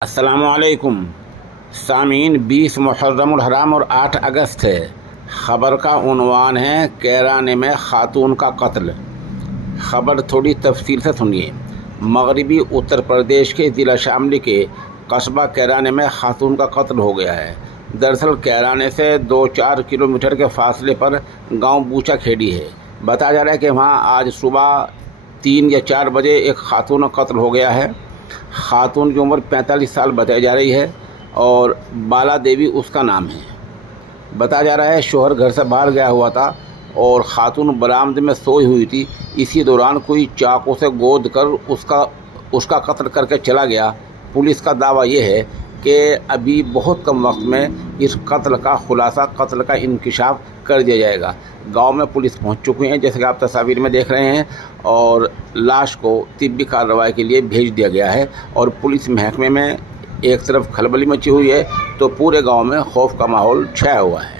अस्सलामुअलैकुम सामीन। 20 मुहर्रमुल हराम और 8 अगस्त है। ख़बर का उन्वान है कैराने में खातून का कत्ल। ख़बर थोड़ी तफसील से सुनिए। मगरबी उत्तर प्रदेश के ज़िला शामली के कस्बा कैराने में खातून का कत्ल हो गया है। दरअसल कैराने से 2-4 किलोमीटर के फासले पर गांव बूचा खेड़ी है। बताया जा रहा है कि वहां आज सुबह 3 या 4 बजे एक खातून का कत्ल हो गया है। खातून की उम्र 45 साल बताई जा रही है और बाला देवी उसका नाम है। बताया जा रहा है शोहर घर से बाहर गया हुआ था और खातून बरामदे में सोई हुई थी। इसी दौरान कोई चाकू से गोद कर उसका कत्ल करके चला गया। पुलिस का दावा यह है कि अभी बहुत कम वक्त में इस कत्ल का खुलासा, कत्ल का इंकिशाफ कर दिया जाएगा। गांव में पुलिस पहुंच चुकी है, जैसे कि आप तस्वीर में देख रहे हैं, और लाश को तिब्बी कार्रवाई के लिए भेज दिया गया है। और पुलिस महकमे में एक तरफ खलबली मची हुई है तो पूरे गांव में खौफ का माहौल छाया हुआ है।